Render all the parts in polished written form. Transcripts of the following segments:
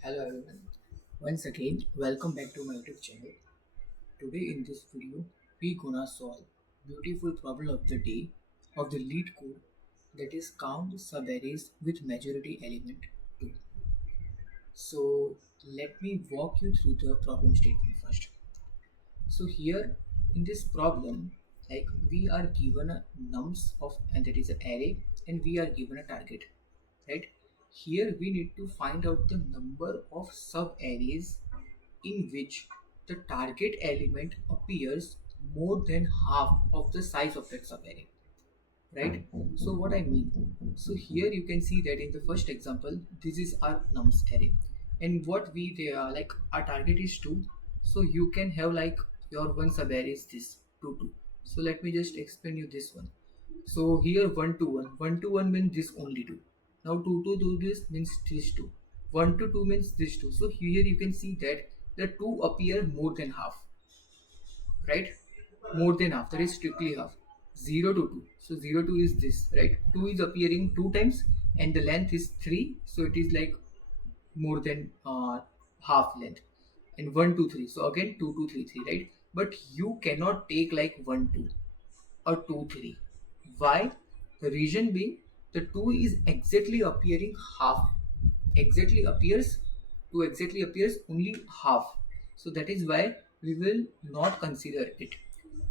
Hello everyone. Once again, welcome back to my YouTube channel. Today in this video, we gonna solve beautiful problem of the day of the lead code, that is count subarrays with majority element 2. So let me walk you through the problem statement first. So here in this problem, like we are given a nums of, and that is an array, and we are given a target, right? Here we need to find out the number of sub arrays in which the target element appears more than half of the size of that subarray, right? So what I mean, so here you can see that in the first example, this is our nums array, and what we like our target is 2. So you can have like your one subarray is this 2 2. So let me just explain you this one. So here 1 to 1, 1 to 1 means this only 2. Now 2 to 2 this means this 2. 1 to 2 means this 2. So here you can see that the 2 appear more than half, right? More than half, that is strictly half. 0 to 2. So 0 to is this, right? 2 is appearing 2 times and the length is 3. So it is like more than half length. And 1 2 3. So again 2 2 3 3, right? But you cannot take like 1 2 or 2 3. Why? The reason being the 2 is exactly appearing half. Exactly appears 2 exactly appears only half. So that is why we will not consider it,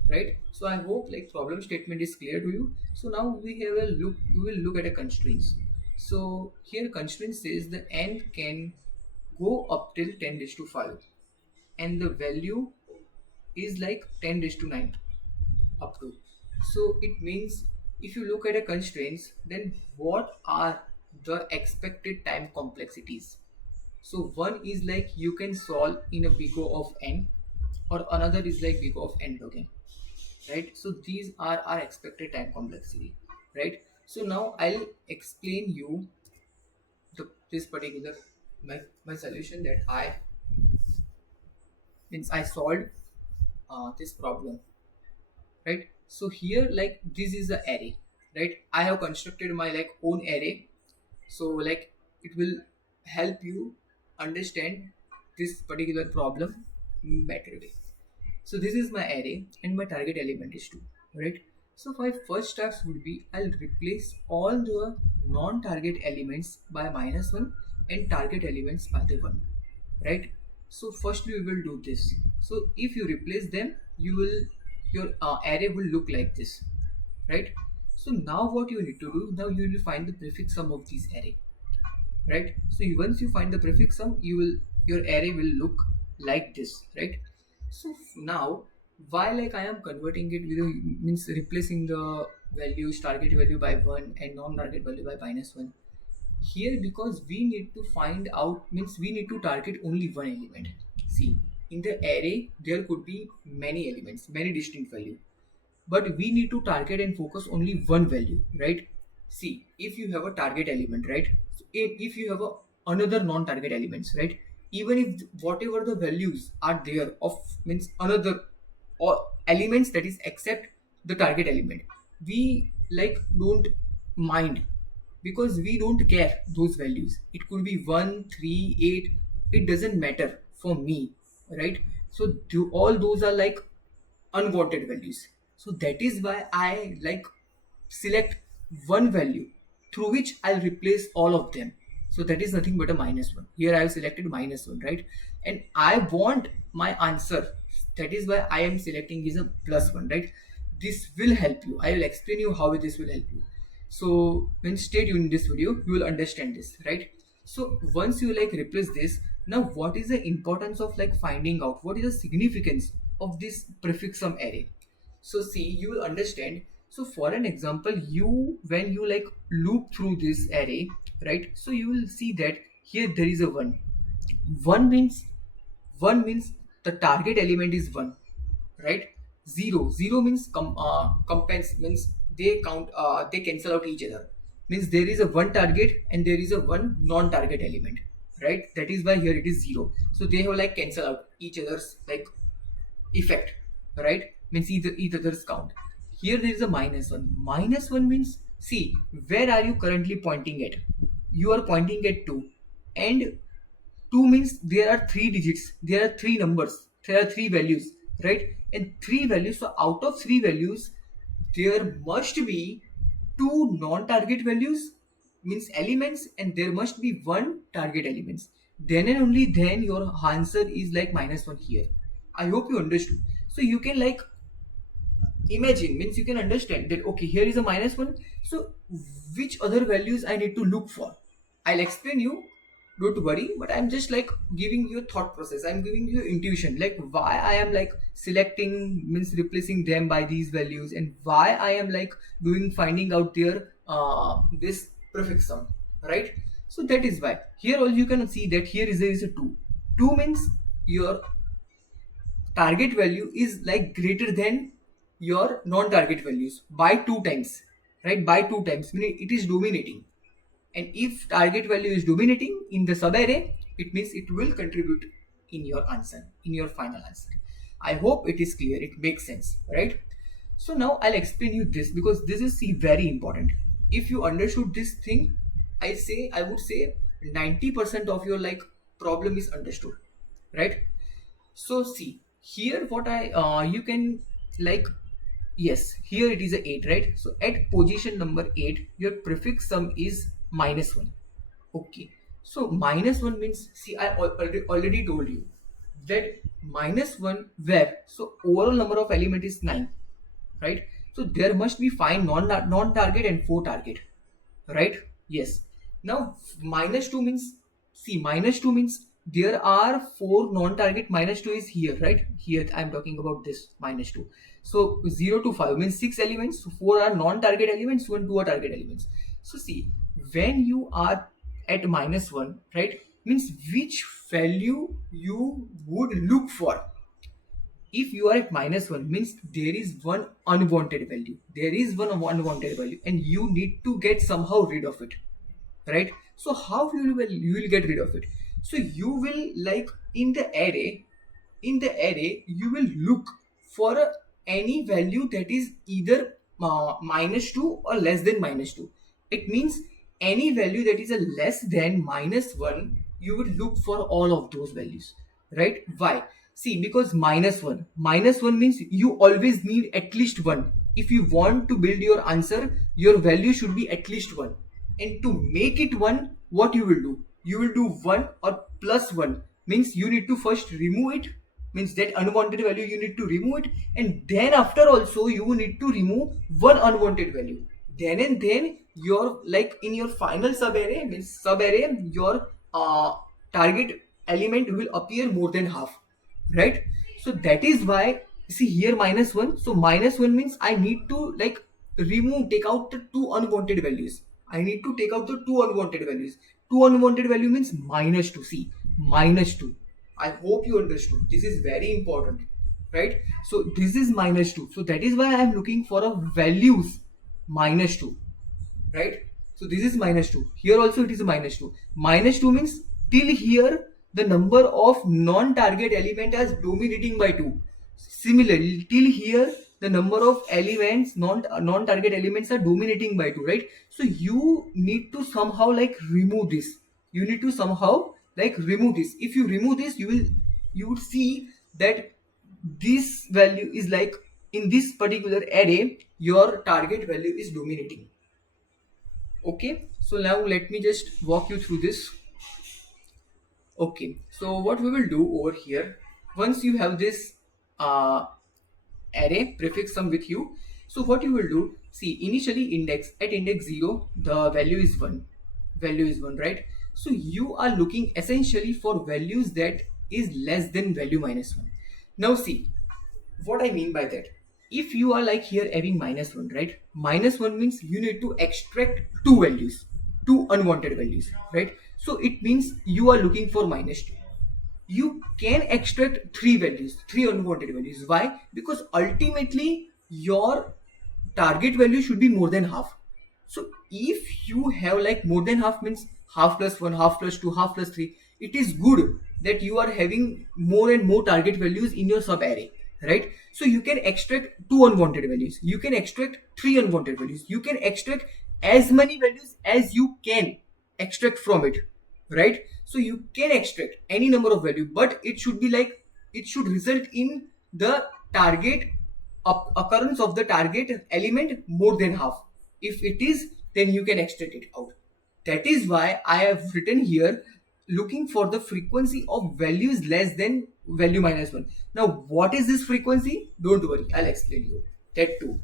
right? So I hope like problem statement is clear to you. So now we will look at a constraints. So here constraint says the n can go up till 10 raised to 5 and the value is like 10 raised to 9 up to. So it means if you look at a constraints, then what are the expected time complexities? So one is like you can solve in a big O of n, or another is like big O of n log n, right? So these are our expected time complexity, right? So now I'll explain you this particular my solution that I solved this problem, right? So here like this is the array, right? I have constructed my like own array. So like it will help you understand this particular problem better way. So this is my array and my target element is 2, right? So my first steps would be I'll replace all the non-target elements by -1 and target elements by the 1, right? So firstly we will do this. So if you replace them, your array will look like this, right? So now what you need to do, now you will find the prefix sum of these array, right? So once you find the prefix sum, your array will look like this, right? So now why like I am converting it with means replacing the values target value by 1 and non-target value by -1 here, because we need to find out, means we need to target only one element. See, in the array there could be many elements, many distinct value, but we need to target and focus only one value, right? See, if you have a target element, right? So if you have another non-target elements, right? Even if whatever the values are there of means another or elements that is except the target element, we like don't mind, because we don't care those values. It could be 1 3 8, it doesn't matter for me, right? So all those are like unwanted values. So that is why I like select one value through which I'll replace all of them. So that is nothing but a -1. Here I have selected -1, right? And I want my answer. That is why I am selecting is a +1, right? This will help you. I will explain you how this will help you. So when stay tuned in this video, you will understand this, right? So once you like replace this, now what is the importance of like finding out what is the significance of this prefix sum array? So see, you will understand. So for an example, when you like loop through this array, right? So you will see that here there is a 1. 1 means 1 means the target element is 1, right? 0 means compense, means they count, they cancel out each other, means there is a one target and there is a one non-target element, right? That is why here it is 0. So they have like cancel out each other's like effect, right? Means each other's count. Here there is a -1. -1 means, see, where are you currently pointing at? You are pointing at 2, and 2 means there are 3 digits, there are 3 numbers, there are 3 values, right? And 3 values, so out of 3 values there must be 2 non-target values, means elements, and there must be 1 target elements. Then and only then your answer is like -1 here. I hope you understood. So you can like imagine, means you can understand that okay, here is a -1, so which other values I need to look for. I'll explain you, don't worry, but I'm just like giving you a thought process, I'm giving you intuition, like why I am like selecting, means replacing them by these values, and why I am like doing finding out their this prefix sum, right? So that is why here all you can see that here is there is a 2. 2 means your target value is like greater than your non-target values by 2 times, right? By 2 times, meaning it is dominating. And if target value is dominating in the subarray, it means it will contribute in your answer, in your final answer. I hope it is clear, it makes sense, right? So now I'll explain you this, because this is very important. If you understood this thing, I would say 90% of your like problem is understood, right? So see here what I you can like, yes, here it is a 8, right? So at position number 8 your prefix sum is -1. Okay, so -1 means, see, I already told you that -1 where, so overall number of element is 9, right? So there must be 5 non-target and 4 target, right? Yes. Now -2 means, see, -2 means there are 4 non-target. -2 is here, right? Here I'm talking about this -2. So 0 to 5 means 6 elements, so 4 are non-target elements and 2 are target elements. So see, when you are at -1, right, means which value you would look for. If you are at -1 means there is one unwanted value, there is one unwanted value, and you need to get somehow rid of it, right? So how you will get rid of it? So you will like in the array you will look for any value that is either -2 or less than -2. It means any value that is a less than -1, you will look for all of those values, right? Why? See, because -1 means you always need at least 1. If you want to build your answer, your value should be at least 1. And to make it 1, what you will do? You will do 1 or +1, means you need to first remove it, means that unwanted value you need to remove it, and then after also you need to remove one unwanted value. Then and then your like in your final subarray, means subarray, your target element will appear more than half, right? So that is why, see here -1, so -1 means I need to like take out the 2 unwanted values. I need to take out the 2 unwanted values. 2 unwanted value means -2. See, -2. I hope you understood. This is very important, right? So this is -2. So that is why I am looking for a values -2, right? So this is -2. Here also it is -2. -2 means till here the number of non-target element as dominating by 2. Similarly, till here the number of elements, non-target elements are dominating by 2, right? So you need to somehow like remove this. You need to somehow like remove this. If you remove this, you would see that this value is like in this particular array, your target value is dominating. Okay, so now let me just walk you through this. Okay, so what we will do over here, once you have this array prefix sum with you, so what you will do, see, initially at index 0 the value is 1, right? So you are looking essentially for values that is less than value -1. Now see what I mean by that. If you are like here having -1, right? -1 means you need to extract 2 values, 2 unwanted values, right? So it means you are looking for -2. You can extract 3 values, 3 unwanted values. Why? Because ultimately your target value should be more than half. So if you have like more than half, means half plus 1, half plus 2, half plus 3, it is good that you are having more and more target values in your sub array, right? So you can extract 2 unwanted values, you can extract 3 unwanted values, you can extract as many values as you can extract from it, right? So you can extract any number of value, but it should be like, it should result in the target occurrence of the target element more than half. If it is, then you can extract it out. That is why I have written here, looking for the frequency of values less than value minus 1. Now what is this frequency? Don't worry, I'll explain you that too.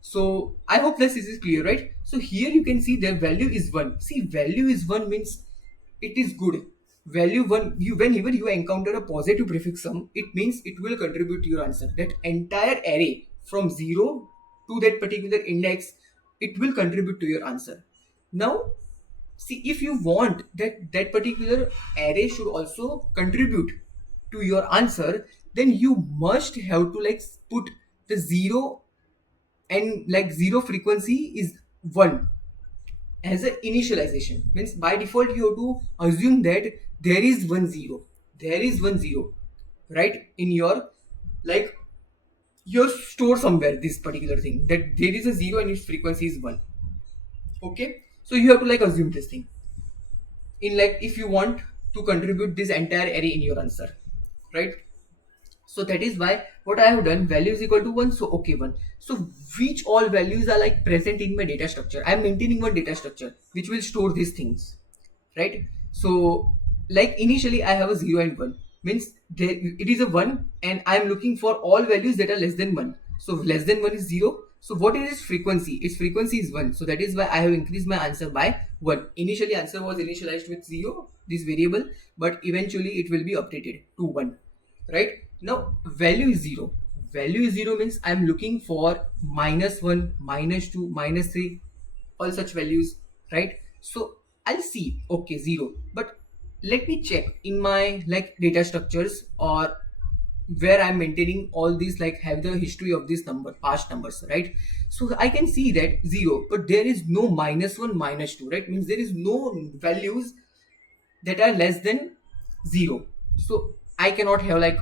So I hope this is clear, right? So here you can see the value is 1. See, value is 1 means it is good. Value 1, you, whenever you encounter a positive prefix sum, it means it will contribute to your answer. That entire array from 0 to that particular index, it will contribute to your answer. Now see, if you want that that particular array should also contribute to your answer, then you must have to like put the 0, and like 0 frequency is 1 as a initialization. Means by default you have to assume that there is 1 0, there is 1 0, right, in your, like, your store somewhere, this particular thing, that there is a 0 and its frequency is 1. Okay, so you have to like assume this thing in, like, if you want to contribute this entire array in your answer, right? So that is why what I have done, value is equal to 1, so okay, 1. So which all values are like present in my data structure? I am maintaining one data structure which will store these things, right? So like initially I have a 0 and 1, means there it is a 1, and I am looking for all values that are less than 1. So less than 1 is 0. So what is its frequency? Its frequency is 1. So that is why I have increased my answer by 1. Initially answer was initialized with 0, this variable, but eventually it will be updated to 1, right? Now value is 0. Value is 0 means I'm looking for -1, -2, -3, all such values, right? So I'll see, okay, 0, but let me check in my like data structures, or where I'm maintaining all these, like have the history of this number, past numbers, right? So I can see that 0, but there is no -1, -2, right? Means there is no values that are less than 0. So I cannot have like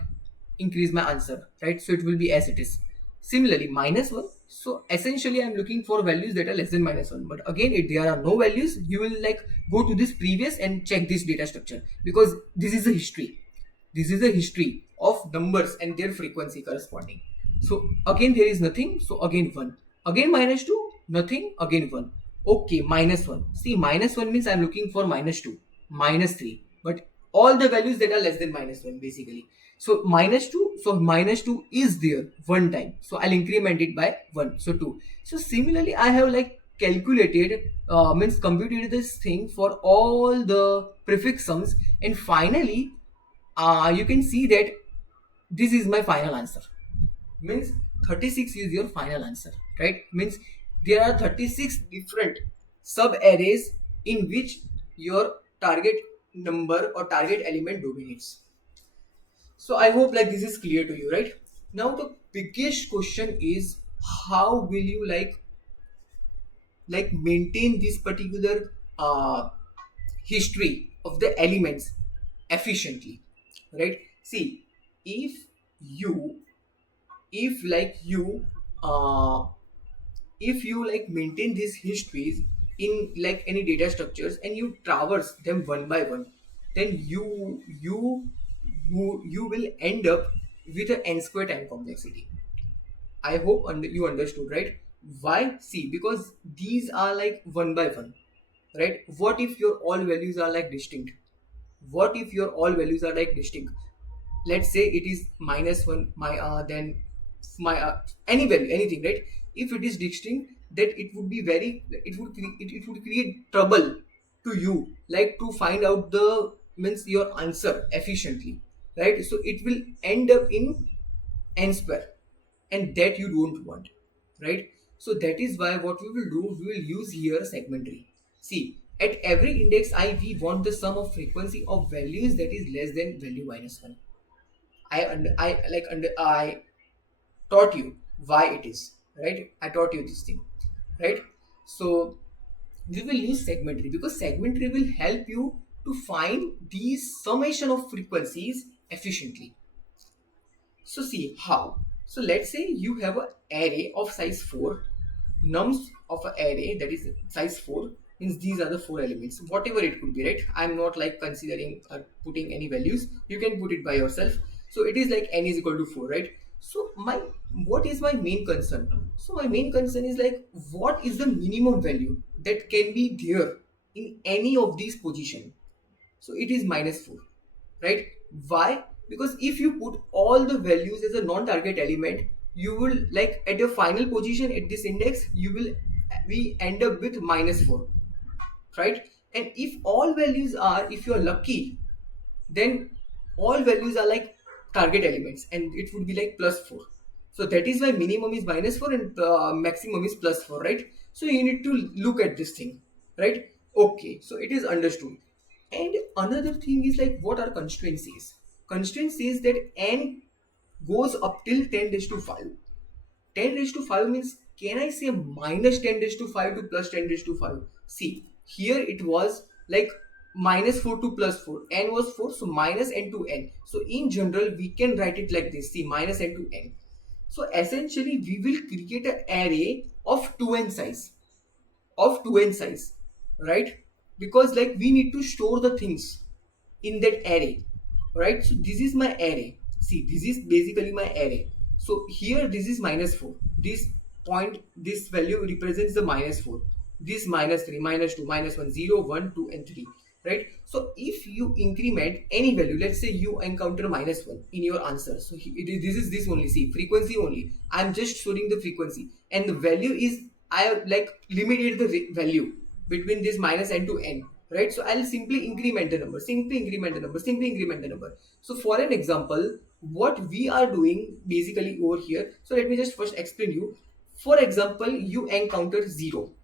increase my answer, right? So it will be as it is. Similarly, -1. So essentially I'm looking for values that are less than -1. But again, if there are no values, you will like go to this previous and check this data structure, because this is a history. This is a history of numbers and their frequency corresponding. So again there is nothing, so again 1. Again -2, nothing, again 1. Okay, -1. See, -1 means I'm looking for -2, -3, but all the values that are less than -1 basically. So -2, so -2 is there one time, so I'll increment it by 1, so 2. So similarly I have like calculated, means computed this thing for all the prefix sums, and finally you can see that this is my final answer. Means 36 is your final answer, right? Means there are 36 different sub arrays in which your target number or target element dominates. So I hope like this is clear to you, right? Now the biggest question is, how will you like maintain this particular history of the elements efficiently, right? See, if you if like you uh, if you like maintain these histories in like any data structures and you traverse them one by one, then you will end up with an n square time complexity. I hope you understood, right? Why? See, because these are like one by one, right? What if your all values are like distinct? What if your all values are like distinct? Let's say it is -1, my then my any value, anything, right? If it is distinct, that it would be very, it would create trouble to you, like to find out the means your answer efficiently, right? So it will end up in n square, and that you don't want, right? So that is why what we will do, we will use here segmentary. See, at every index I, we want the sum of frequency of values that is less than value -1. I taught you why it is, right? I taught you this thing, right? So we will use segmentary, because segmentary will help you to find these summation of frequencies efficiently. So see how. So let's say you have an array of size 4, nums of an array that is size 4, means these are the 4 elements, whatever it could be, right? I'm not like considering or putting any values, you can put it by yourself. So it is like n is equal to 4, right? So what is my main concern? So my main concern is like, what is the minimum value that can be there in any of these position? So it is -4, right? Why? Because if you put all the values as a non-target element, you will like at your final position at this index, we end up with -4, right? And if all values are, if you are lucky, then all values are like target elements, and it would be like +4. So that is why minimum is -4 and maximum is +4, right? So you need to look at this thing, right? Okay, so it is understood. And another thing is like, what are constraint says? Constraint says that n goes up till 10 raised to 5. 10 raised to 5 means, can I say -10 raised to 5 to +10 raised to 5? See, here it was like -4 to +4. N was 4, so minus n to n. So in general, we can write it like this. See, minus n to n. So essentially, we will create an array of 2n size. Of 2n size, right? Because like we need to store the things in that array, right? So this is my array. See, this is basically my array. So here this is -4. This point, this value represents the -4. This -3, -2, -1, 0, 1, 2, and 3. Right? So if you increment any value, let's say you encounter -1 in your answer. So this is this only. See, frequency only. I'm just storing the frequency, and the value is, I have like limited the value between this -n to n, right? So I'll simply increment the number, simply increment the number, simply increment the number. So for an example, what we are doing basically over here, so let me just first explain you. For example, you encounter 0,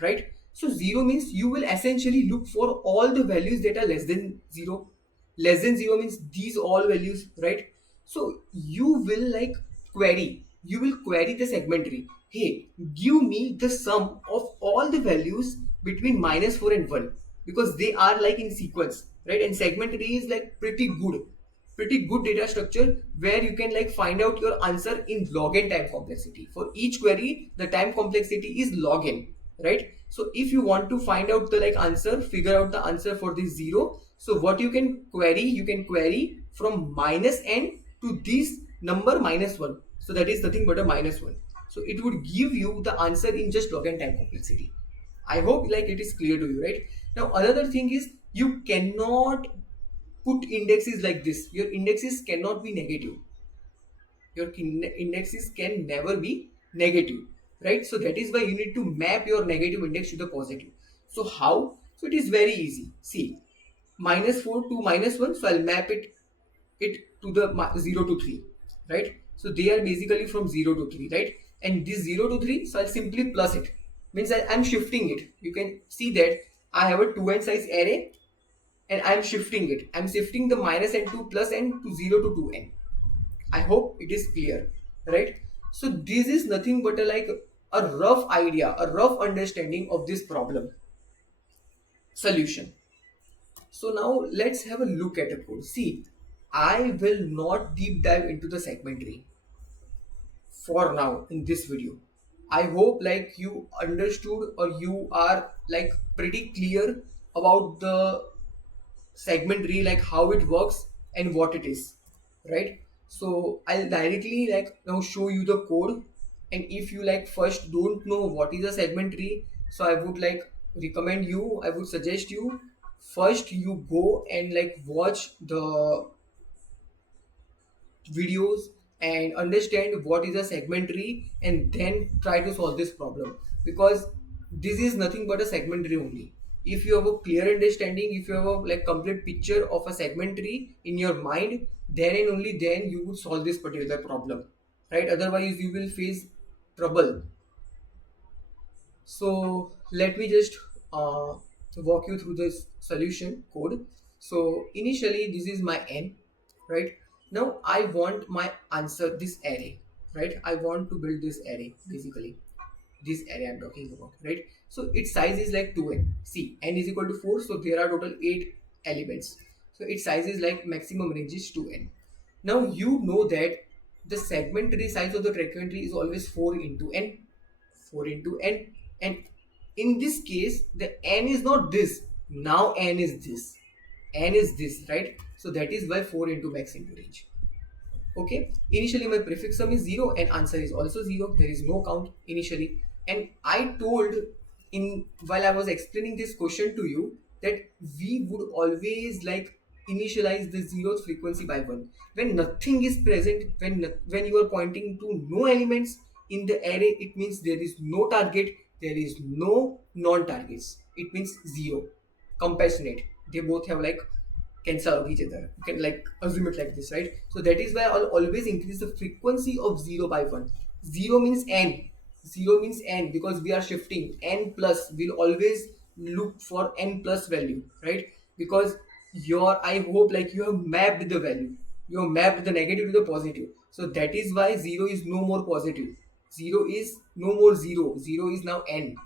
right? So 0 means you will essentially look for all the values that are less than 0. Less than 0 means these all values, right? So you will like query the segment tree. Hey, give me the sum of all the values between -4 and 1, because they are like in sequence, right? And segment tree is like pretty good data structure where you can like find out your answer in log n time complexity. For each query, the time complexity is log n, right? So if you want to find out the like answer, figure out the answer for this 0. So what you can query from -n to this number -1. So that is nothing but a -1. So it would give you the answer in just log n time complexity. I hope like it is clear to you, right? Now another thing is, you cannot put indexes like this. Your indexes cannot be negative. Your indexes can never be negative, right? So that is why you need to map your negative index to the positive. So how? So it is very easy. See, -4 to -1. So I'll map it to the 0 to 3, right? So they are basically from 0 to 3, right? And this 0 to 3, so I'll simply plus it. Means I'm shifting it. You can see that I have a 2n size array, and I'm shifting it. I'm shifting the -n to +n to 0 to 2n. I hope it is clear, right? So this is nothing but a rough idea, a rough understanding of this problem solution. So now let's have a look at the code. See, I will not deep dive into the segment tree for now in this video. I hope like you understood, or you are like pretty clear about the segment tree, like how it works and what it is, right? So I'll directly like now show you the code. And if you like first don't know what is a segment tree, so I would like I would suggest you first you go and like watch the videos and understand what is a segment tree, and then try to solve this problem, because this is nothing but a segment tree only. If you have a clear understanding, if you have a like complete picture of a segment tree in your mind, then and only then you would solve this particular problem, right? Otherwise you will face trouble. So let me just walk you through this solution code. So initially this is my n, right? Now I want my answer, this array, right? I want to build this array, basically this array I'm talking about, right? So its size is like 2n. See, n is equal to 4, so there are total 8 elements. So its size is like maximum range is 2n. Now you know that the segment tree size of the segment tree is always 4 into n, 4 into n, and in this case the n is not this, now n is this, right? So that is why 4 into max into range. Okay, initially my prefix sum is 0 and answer is also 0. There is no count initially, and I told in while I was explaining this question to you that we would always like initialize the zeroth frequency by 1 when nothing is present. When you are pointing to no elements in the array, it means there is no target, there is no non-targets, it means 0. Compassionate, they both have like cancel out each other. You can like assume it like this, right? So that is why I'll always increase the frequency of 0 by 1. 0 means n. 0 means n because we are shifting. N plus, we'll always look for n plus value, right? Because I hope like you have mapped the value. You have mapped the negative to the positive. So that is why 0 is no more positive. 0 is no more 0. 0 is now n,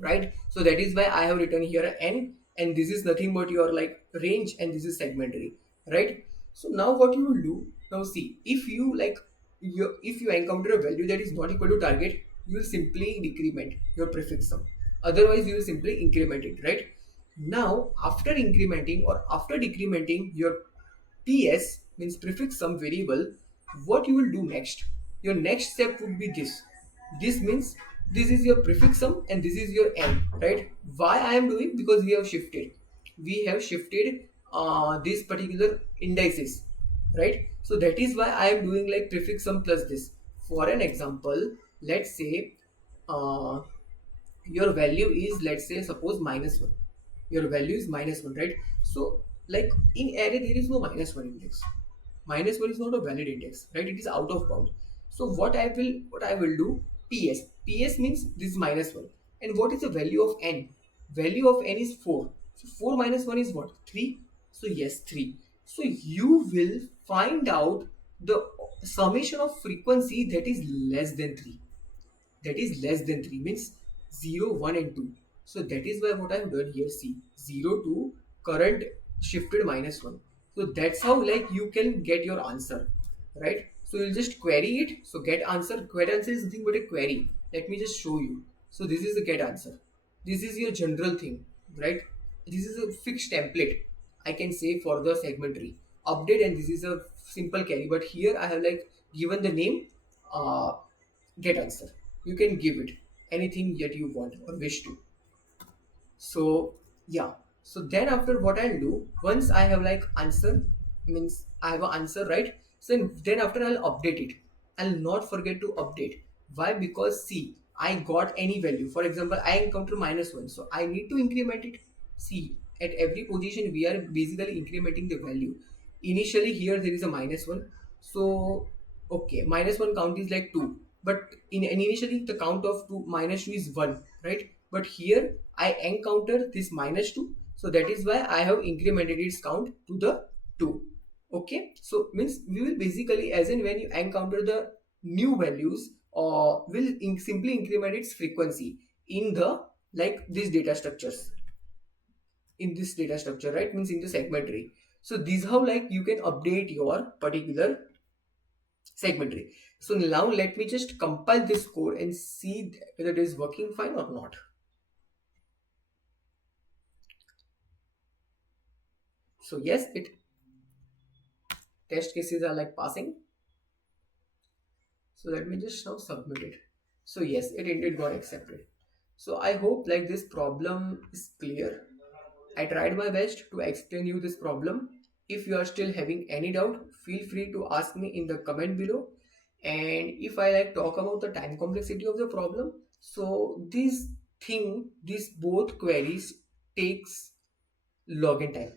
right? So that is why I have written here n, and this is nothing but your like range, and this is segmentary, right? So now what you will do, now see, if you like if you encounter a value that is not equal to target, you will simply decrement your prefix sum, otherwise you will simply increment it, right? Now after incrementing or after decrementing your PS means prefix sum variable, what you will do next, your next step would be this. This means this is your prefix sum and this is your n, right? Why I am doing? Because we have shifted these particular indices, right? So that is why I am doing like prefix sum plus this. For an example, let's say uh, your value is, let's say suppose -1. Your value is -1, right? So like in array there is no -1 index. -1 is not a valid index, right? It is out of bound. So what I will do, ps means this is -1. And what is the value of n? Value of n is 4. So 4 minus 1 is what? 3. So yes, 3. So you will find out the summation of frequency that is less than 3. That is less than 3 means 0, 1 and 2. So that is why what I have done here, see, 0 to current shifted -1. So that's how like you can get your answer, right? So you'll just query it. So get answer, is nothing but a query. Let me just show you. So this is the get answer. This is your general thing, right? This is a fixed template, I can say, for the segmentary update, and this is a simple query. But here I have like given the name get answer. You can give it anything that you want or wish to. So yeah, so then after what I'll do, once I have like answer, means I have an answer, right? So then after I'll update it. I'll not forget to update. Why? Because see, I got any value. For example, I encounter -1, so I need to increment it. See, at every position we are basically incrementing the value. Initially here there is a -1, so okay, -1 count is like 2, but initially the count of 2 -2 is 1, right? But here I encounter this -2, so that is why I have incremented its count to the 2. Okay, so means we will basically, as in when you encounter the new values, will simply increment its frequency in the like these data structures, in this data structure, right? Means in the segmentary. So these how like you can update your particular segmentary. So now let me just compile this code and see whether it is working fine or not. So yes, it test cases are like passing. So let me just now submit it. So yes, it indeed got accepted. So I hope like this problem is clear. I tried my best to explain you this problem. If you are still having any doubt, feel free to ask me in the comment below. And if I like talk about the time complexity of the problem, so these both queries takes login time,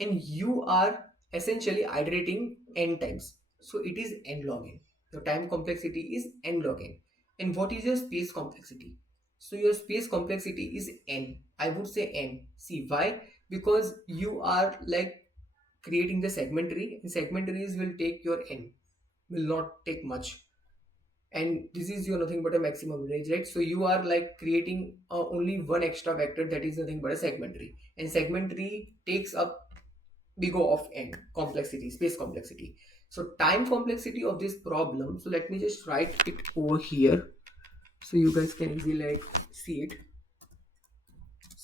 and you are essentially iterating n times. So it is n log n. The time complexity is n log n. And what is your space complexity? So your space complexity is n. I would say n. See why? Because you are like creating the segmentary, and segmentaries will take your n, will not take much. And this is your nothing but a maximum range, right? So you are like creating only one extra vector, that is nothing but a segmentary, and segmentary takes up big O of n complexity, space complexity. So time complexity of this problem, so let me just write it over here so you guys can easily like see it.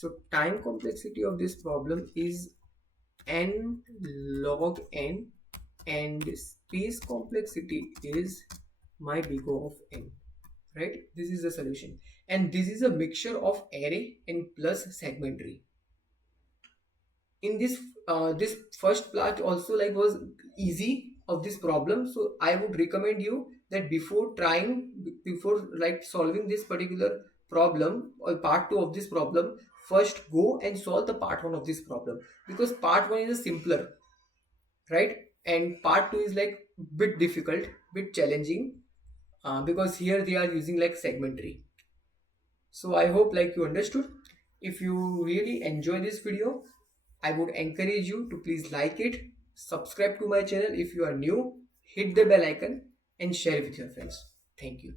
So time complexity of this problem is n log n, and space complexity is my big O of n, right? This is the solution, and this is a mixture of array and plus segmentary. In this first part also like was easy of this problem, so I would recommend you that before like solving this particular problem or part 2 of this problem, first go and solve the part 1 of this problem, because part 1 is a simpler, right? And part 2 is like bit difficult, bit challenging, because here they are using like segmentary. So I hope like you understood. If you really enjoy this video, I would encourage you to please like it, subscribe to my channel if you are new, hit the bell icon and share it with your friends. Thank you.